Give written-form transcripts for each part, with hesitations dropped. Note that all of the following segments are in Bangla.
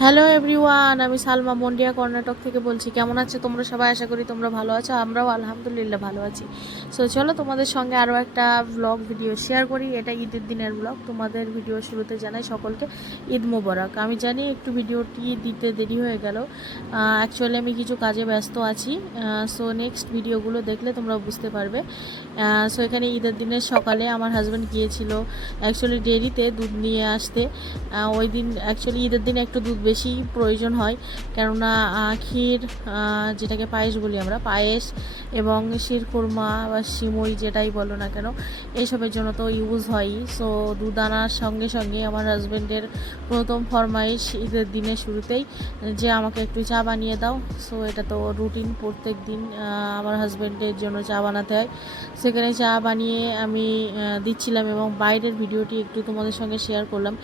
হ্যালো এভরিওয়ান, আমি সালমা মন্ডিয়া কর্ণাটক থেকে বলছি। কেমন আছো তোমরা সবাই? আশা করি তোমরা ভালো আছো। আমরাও আলহামদুলিল্লাহ ভালো আছি। সো চলো তোমাদের সঙ্গে আরও একটা ব্লগ ভিডিও শেয়ার করি। এটা ঈদের দিনের ব্লগ। তোমাদের ভিডিও শুরুতে জানাই সকলকে ঈদ মোবারক। আমি জানি একটু ভিডিওটি দিতে দেরি হয়ে গেল, অ্যাকচুয়ালি আমি কিছু কাজে ব্যস্ত আছি। সো নেক্সট ভিডিওগুলো দেখলে তোমরা বুঝতে পারবে। সো এখানে ঈদের দিনের সকালে আমার হাজব্যান্ড গিয়েছিল অ্যাকচুয়ালি ডেরিতে দুধ নিয়ে আসতে। ওই দিন অ্যাকচুয়ালি ঈদের দিনে একটু দুধ বেশি প্রয়োজন হয়, কেননা ক্ষীর, যেটাকে পায়েস বলি আমরা, পায়েস এবং শিরখুরমা বা সিমই যেটাই বলো না কেন, এইসবের জন্য তো ইউজ হয়ই। সো দুধ আনার সঙ্গে সঙ্গে আমার হাজব্যান্ডের প্রথম ফরমাইশ ঈদের দিনের শুরুতেই যে আমাকে একটু চা বানিয়ে দাও। সো এটা তো রুটিন, প্রত্যেক দিন আমার হাজব্যান্ডের জন্য চা বানাতে হয়। সেখানে চা বানিয়ে আমি দিচ্ছিলাম এবং বাইরের ভিডিওটি একটু তোমাদের সঙ্গে শেয়ার করলাম।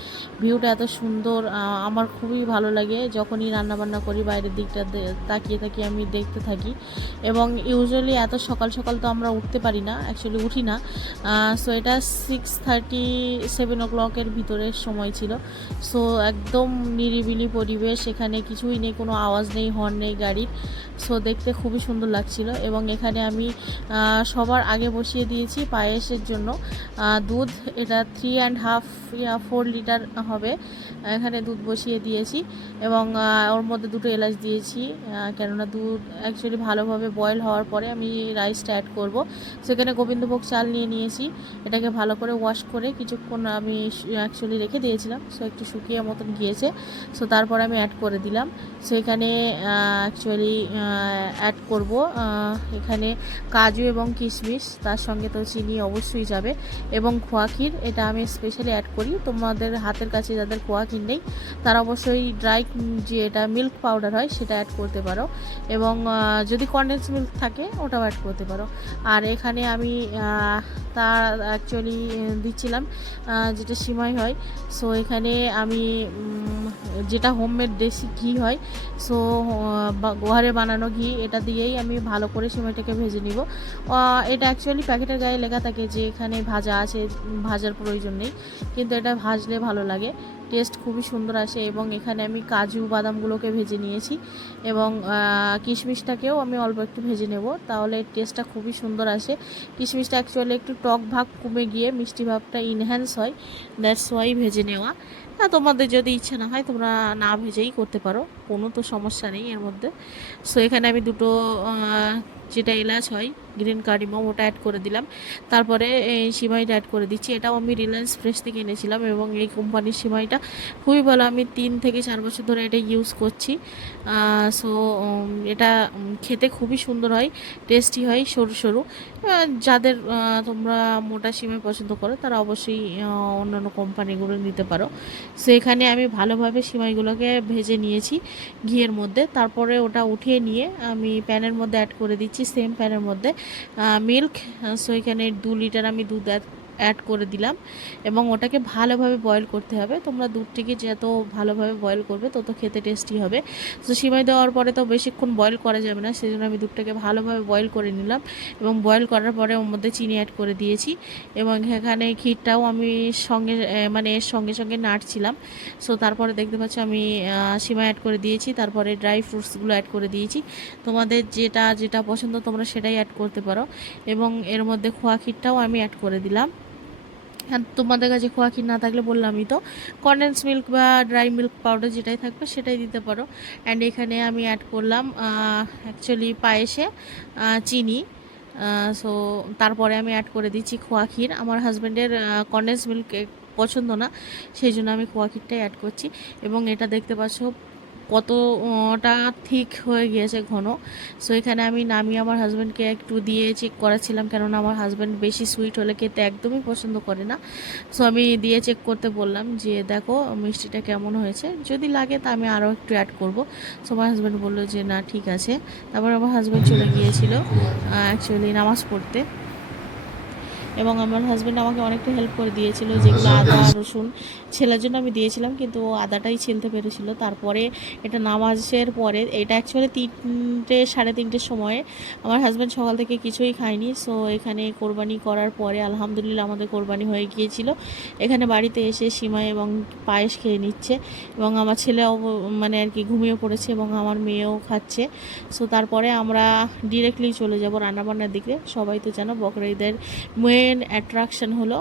ভিউটা এত সুন্দর, আমার খুবই ভালো লাগে যখনই রান্নাবান্না করি, বাইরের দিকটা তাকিয়ে তাকিয়ে আমি দেখতে থাকি। এবং ইউজুয়ালি এত সকাল সকাল তো আমরা উঠতে পারি না, অ্যাকচুয়ালি উঠি না। সো এটা 6:30 7 o'clock-এর ভিতরের সময় ছিল। সো একদম নিরিবিলি পরিবেশ, এখানে কিছুই নেই, কোনো আওয়াজ নেই, হর্ন নেই গাড়ির। সো দেখতে খুবই সুন্দর লাগছিল। এবং এখানে আমি সবার আগে বসিয়ে দিয়েছি পায়েসের জন্য দুধ। এটা 3.5 4 লিটার হবে। এখানে দুধ বসিয়ে দিয়েছি এবং ওর মধ্যে দুটো এলাচ দিয়েছি, কেননা দুধ অ্যাকচুয়ালি ভালোভাবে বয়েল হওয়ার পরে আমি রাইসটা অ্যাড করব। সেখানে গোবিন্দভোগ চাল নিয়ে নিয়েছি, এটাকে ভালো করে ওয়াশ করে কিছুক্ষণ আমি অ্যাকচুয়ালি রেখে দিয়েছিলাম। সো একটু শুকিয়ে মতন গিয়েছে। সো তারপর আমি অ্যাড করে দিলাম। সো এখানে অ্যাকচুয়ালি অ্যাড করব এখানে কাজু এবং কিশমিশ, তার সঙ্গে তো চিনি অবশ্যই যাবে, এবং খোয়া ক্ষীর। এটা আমি স্পেশালি অ্যাড করি। তোমাদের হাতের কাছে যাদের খোয়া ক্ষীর নেই তারা অবশ্যই ড্রাই যে এটা মিল্ক পাউডার হয় সেটা অ্যাড করতে পারো, এবং যদি কনডেন্স মিল্ক থাকে ওটাও অ্যাড করতে পারো। আর এখানে আমি তার অ্যাকচুয়ালি দিচ্ছিলাম যেটা সিমাই হয়। সো এখানে আমি যেটা হোমমেড দেশি ঘি হয়, সো ঘরে বানানো ঘি, এটা দিয়েই আমি ভালো করে সিমাইটাকে ভেজে নিব। এটা অ্যাকচুয়ালি প্যাকেটের গায়ে লেখা থাকে যে এখানে ভাজা আছে, ভাজার প্রয়োজন নেই, কিন্তু এটা ভাজলে ভালো লাগে, টেস্ট খুবই সুন্দর আসে। এবং এখানে আমি কাজু বাদামগুলোকে ভেজে নিয়েছি এবং কিশমিশটাকেও আমি অল্প একটু ভেজে নেব, তাহলে টেস্টটা খুবই সুন্দর আসে। কিশমিশটা অ্যাকচুয়ালি একটু টক ভাব কমে গিয়ে মিষ্টি ভাবটা ইনহ্যান্স হয়, দ্যাটস ওয়াই ভেজে নেওয়া। তোমাদের যদি ইচ্ছা না হয় তোমরা না ভেজেই করতে পারো, কোনো তো সমস্যা নেই এর মধ্যে। সো এখানে আমি দুটো যেটা এলাচ হয়, গ্রিন কার্ডিমাম, ওটা অ্যাড করে দিলাম। তারপরে এই সিমাইটা অ্যাড করে দিচ্ছি। এটাও আমি রিলায়েন্স ফ্রেশ থেকে এনেছিলাম এবং এই কোম্পানির সিমাইটা খুবই ভালো। আমি 3 থেকে 4 বছর ধরে এটা ইউজ করছি। সো এটা খেতে খুবই সুন্দর হয়, টেস্টি হয়, সরু সরু। যাদের তোমরা মোটা সিমাই পছন্দ করো তারা অবশ্যই অন্যান্য কোম্পানিগুলো নিতে পারো। সো এখানে আমি ভালোভাবে সিমাইগুলোকে ভেজে নিয়েছি ঘিয়ের মধ্যে। তারপরে ওটা উঠিয়ে নিয়ে আমি প্যানের মধ্যে অ্যাড করে দিচ্ছি, সেম প্যানের মধ্যে মিল্ক। সো এখানে 2 লিটার আমি দুধ অ্যাড করে দিলাম এবং ওটাকে ভালোভাবে বয়েল করতে হবে। তোমরা দুধটিকে যত ভালোভাবে বয়েল করবে তত খেতে টেস্টি হবে। তো সিমাই দেওয়ার পরে তো বেশিক্ষণ বয়েল করা যাবে না, সেই জন্য আমি দুধটাকে ভালোভাবে বয়েল করে নিলাম এবং বয়েল করার পরে ওর মধ্যে চিনি অ্যাড করে দিয়েছি এবং এখানে ক্ষীরটাও আমি সঙ্গে মানে এর সঙ্গে সঙ্গে নাড়ছিলাম। সো তারপরে দেখতে পাচ্ছ আমি সিমাই অ্যাড করে দিয়েছি, তারপরে ড্রাই ফ্রুটসগুলো অ্যাড করে দিয়েছি। তোমাদের যেটা যেটা পছন্দ তোমরা সেটাই অ্যাড করতে পারো। এবং এর মধ্যে খোয়া ক্ষীরটাও আমি অ্যাড করে দিলাম। আর তোমাদের কাছে খোয়া ক্ষীর না থাকলে বললামই তো, কনডেন্স মিল্ক বা ড্রাই মিল্ক পাউডার যেটাই থাকবে সেটাই দিতে পারো। অ্যান্ড এখানে আমি অ্যাড করলাম অ্যাকচুয়ালি পায়েসে চিনি। সো তারপরে আমি অ্যাড করে দিচ্ছি খোয়া ক্ষীর। আমার হাজব্যান্ডের কনডেন্স মিল্ক পছন্দ না, সেই জন্য আমি খোয়া ক্ষীরটাই অ্যাড করছি। এবং এটা দেখতে পাচ্ছ কতটা ঠিক হয়ে গিয়েছে, ঘন। সো এখানে আমি নামিয়ে আমার হাজব্যান্ডকে একটু দিয়ে চেক করাচ্ছিলাম, কেননা আমার হাজব্যান্ড বেশি সুইট হলে খেতে একদমই পছন্দ করে না। সো আমি দিয়ে চেক করতে বললাম যে দেখো মিষ্টিটা কেমন হয়েছে, যদি লাগে তা আমি আরও একটু অ্যাড করব। সো আমার হাজব্যান্ড বললো যে না ঠিক আছে। তারপর আমার হাজব্যান্ড চলে গিয়েছিল অ্যাকচুয়ালি নামাজ পড়তে। এবং আমার হাজব্যান্ড আমাকে অনেকটা হেল্প করে দিয়েছিল, যেগুলো আদা রসুন ছেলার জন্য আমি দিয়েছিলাম, কিন্তু ও আদাটাই ছেলতে পেরেছিল। তারপরে এটা নামাজের পরে, এটা অ্যাকচুয়ালি 3টে 3:30-র সময়ে, আমার হাজব্যান্ড সকাল থেকে কিছুই খায়নি। সো এখানে কোরবানি করার পরে আলহামদুলিল্লাহ আমাদের কোরবানি হয়ে গিয়েছিল। এখানে বাড়িতে এসে সিমাই এবং পায়েস খেয়ে নিচ্ছে, এবং আমার ছেলেও মানে আর কি ঘুমিয়ে পড়েছে, এবং আমার মেয়েও খাচ্ছে। সো তারপরে আমরা ডিরেক্টলি চলে যাব রান্নাবান্নার দিকে। সবাই তো জানো বকরা ঈদের মেন অ্যাট্রাকশন হলো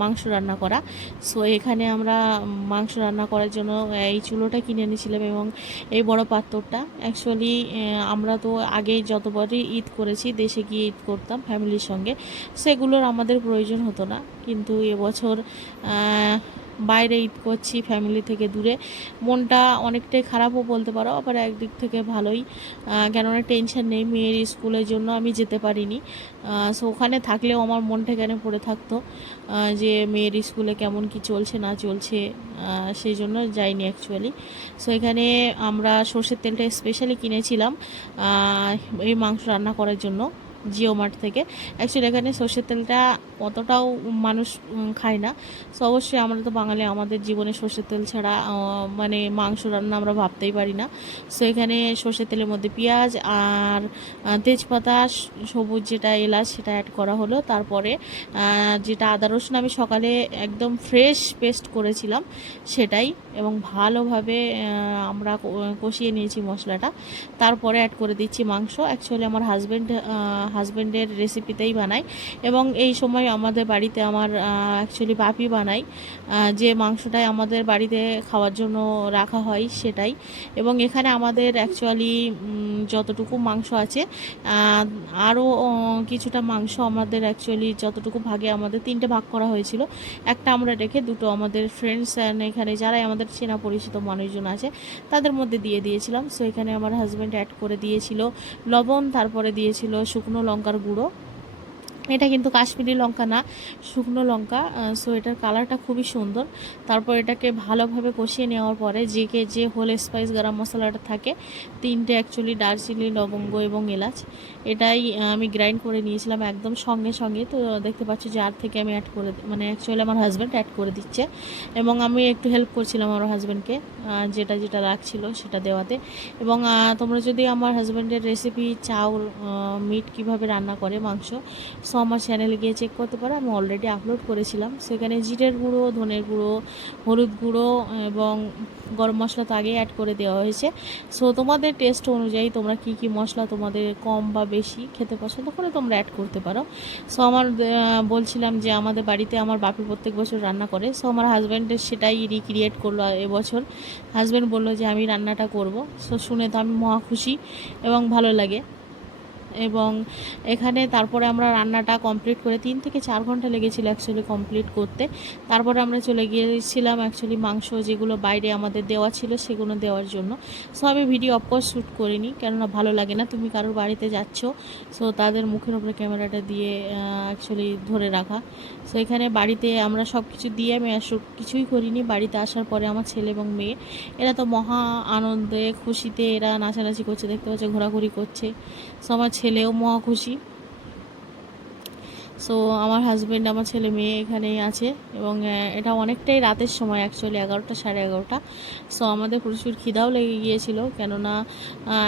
মাংস রান্না করা। সো এখানে আমরা মাংস রান্না করার জন্য এই চুলোটা কিনে নিয়েছিলাম, এবং এই বড় পাত্রটা। অ্যাকচুয়ালি আমরা তো আগে যতবারই ঈদ করেছি দেশে গিয়ে ঈদ করতাম ফ্যামিলির সঙ্গে, সেগুলোর আমাদের প্রয়োজন হতো না। কিন্তু এবছর বাইরে ঈদ করছি ফ্যামিলি থেকে দূরে, মনটা অনেকটাই খারাপও বলতে পারো, আবার একদিক থেকে ভালোই, কেননা টেনশন নেই, মেয়ের স্কুলের জন্য আমি যেতে পারিনি। সো ওখানে থাকলেও আমার মনটা এখানে পড়ে থাকতো যে মেয়ের স্কুলে কেমন কি চলছে না চলছে, সেই জন্য যাইনি অ্যাকচুয়ালি। সো এখানে আমরা সর্ষের তেলটা স্পেশালি কিনেছিলাম এই মাংস রান্না করার জন্য জিও মার্ট থেকে। অ্যাকচুয়ালি এখানে সর্ষের তেলটা অতটাও মানুষ খায় না। সো অবশ্যই আমরা তো বাঙালি, আমাদের জীবনে সর্ষের তেল ছাড়া মানে মাংস রান্না আমরা ভাবতেই পারি না। সো এখানে সর্ষের তেলের মধ্যে পেঁয়াজ আর তেজপাতা, সবুজ যেটা এলাচ সেটা অ্যাড করা হলো। তারপরে যেটা আদা রসুন আমি সকালে একদম ফ্রেশ পেস্ট করেছিলাম সেটাই, এবং ভালোভাবে আমরা কষিয়ে নিয়েছি মশলাটা। তারপরে অ্যাড করে দিচ্ছি মাংস। অ্যাকচুয়ালি আমার হাজব্যান্ডের রেসিপিতেই বানাই, এবং এই সময় আমাদের বাড়িতে আমার অ্যাকচুয়ালি বাপি বানাই, যে মাংসটাই আমাদের বাড়িতে খাওয়ার জন্য রাখা হয় সেটাই। এবং এখানে আমাদের অ্যাকচুয়ালি যতটুকু মাংস আছে, আরও কিছুটা মাংস আমাদের অ্যাকচুয়ালি যতটুকু ভাগে আমাদের 3টে ভাগ করা হয়েছিল, একটা আমরা রেখে 2টো আমাদের ফ্রেন্ডস এখানে যারাই আমাদের চেনা পরিচিত মানুষজন আছে তাদের মধ্যে দিয়ে দিয়েছিলাম। সো এখানে আমার হাজব্যান্ড অ্যাড করে দিয়েছিল লবণ, তারপরে দিয়েছিল শুকনো লঙ্কার গুঁড়ো। এটা কিন্তু কাশ্মীরি লঙ্কা না, শুকনো লঙ্কা। সো এটার কালারটা খুবই সুন্দর। তারপর এটাকে ভালোভাবে কষিয়ে নেওয়ার পরে যে হোল স্পাইস গরম মশলাটা থাকে, 3টে অ্যাকচুয়ালি দারচিনি, লবঙ্গ এবং এলাচ, এটাই আমি গ্রাইন্ড করে নিয়েছিলাম একদম সঙ্গে সঙ্গে। তো দেখতে পাচ্ছি জার থেকে আমি অ্যাড করে, মানে অ্যাকচুয়ালি আমার হাজব্যান্ড অ্যাড করে দিচ্ছে, এবং আমি একটু হেল্প করছিলাম আমার হাজব্যান্ডকে যেটা যেটা লাগছিল সেটা দেওয়াতে। এবং তোমরা যদি আমার হাজব্যান্ডের রেসিপি চাও, মিট কিভাবে রান্না করে মাংস, সো আমার চ্যানেলে গিয়ে চেক করতে পারো, আমি অলরেডি আপলোড করেছিলাম। সেখানে জিরের গুঁড়ো, ধনের গুঁড়ো, হলুদ গুঁড়ো এবং গরম মশলা তো আগেই অ্যাড করে দেওয়া হয়েছে। সো তোমাদের টেস্ট অনুযায়ী তোমরা কি কি মশলা তোমাদের কম বা বেশি খেতে পছন্দ করে তোমরা অ্যাড করতে পারো। সো আমার বলছিলাম যে আমাদের বাড়িতে আমার বাপি প্রত্যেক বছর রান্না করে, সো আমার হাজব্যান্ডের সেটাই রিক্রিয়েট করলো এবছর। হাজব্যান্ড বললো যে আমি রান্নাটা করব। সো শুনে তো আমি মহা খুশি এবং ভালো লাগে। এবং এখানে তারপরে আমরা রান্নাটা কমপ্লিট করে 3 থেকে 4 ঘন্টা লেগেছিল অ্যাকচুয়ালি কমপ্লিট করতে। তারপরে আমরা চলে গিয়েছিলাম অ্যাকচুয়ালি মাংস যেগুলো বাইরে আমাদের দেওয়া ছিল সেগুলো দেওয়ার জন্য। সো আমি ভিডিও অফকোর্স শ্যুট করিনি, কেননা ভালো লাগে না তুমি কারোর বাড়িতে যাচ্ছ সো তাদের মুখের উপরে ক্যামেরাটা দিয়ে অ্যাকচুয়ালি ধরে রাখা। সো এখানে বাড়িতে আমরা সব কিছু দিয়ে আমি আর কিছুই করিনি। বাড়িতে আসার পরে আমার ছেলে এবং মেয়ে, এরা তো মহা আনন্দে খুশিতে এরা নাচানাচি করছে, দেখতে পাচ্ছে ঘোরাঘুরি করছে। সো আমার ছেলেও মহা খুশি। সো আমার হাজব্যান্ড, আমার ছেলে মেয়ে এখানেই আছে, এবং এটা অনেকটাই রাতের সময় অ্যাকচুয়ালি 11টা 11:30। সো আমাদের প্রচুর খিদাও লেগে গিয়েছিল, কেননা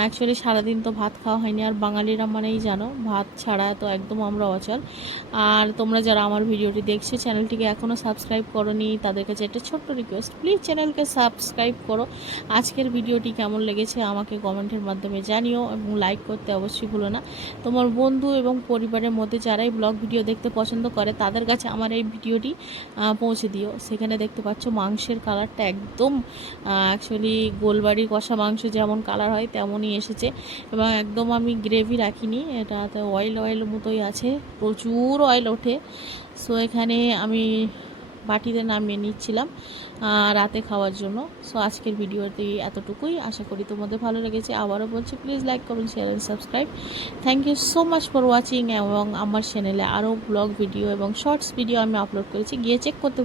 অ্যাকচুয়ালি সারাদিন তো ভাত খাওয়া হয়নি, আর বাঙালিরা মানেই জানো ভাত ছাড়া তো একদম আমরা অচল। আর তোমরা যারা আমার ভিডিওটি দেখছো চ্যানেলটিকে এখনও সাবস্ক্রাইব করোনি, তাদের কাছে একটা ছোট্ট রিকোয়েস্ট, প্লিজ চ্যানেলকে সাবস্ক্রাইব করো। আজকের ভিডিওটি কেমন লেগেছে আমাকে কমেন্টের মাধ্যমে জানিও, এবং লাইক করতে অবশ্যই ভুলো না। তোমার বন্ধু এবং পরিবারের মধ্যে যারাই ব্লগ ভিডিও দেখতে পছন্দ করে তাদের কাছে আমার এই ভিডিওটি পৌঁছে দিও। সেখানে দেখতে পাচ্ছ মাংসের কালারটা একদম অ্যাকচুয়ালি গোলবাড়ির কষা মাংস যেমন কালার হয় তেমনই এসেছে, এবং একদম আমি গ্রেভি রাখিনি, এটাতে অয়েল মতোই আছে, প্রচুর অয়েল ওঠে। সো এখানে আমি বাটিতে নামিয়ে নিচ্ছিলাম রাতে খাওয়ার জন্য। সো আজকের ভিডিওটি এতটুকুই, আশা করি তোমাদের ভালো লেগেছে। আবারও বলছি please like comment share and subscribe. Thank you so much for watching. এবং আমার চ্যানেলে আরও ব্লগ ভিডিও এবং শর্টস ভিডিও আমি আপলোড করেছি, গিয়ে চেক করতে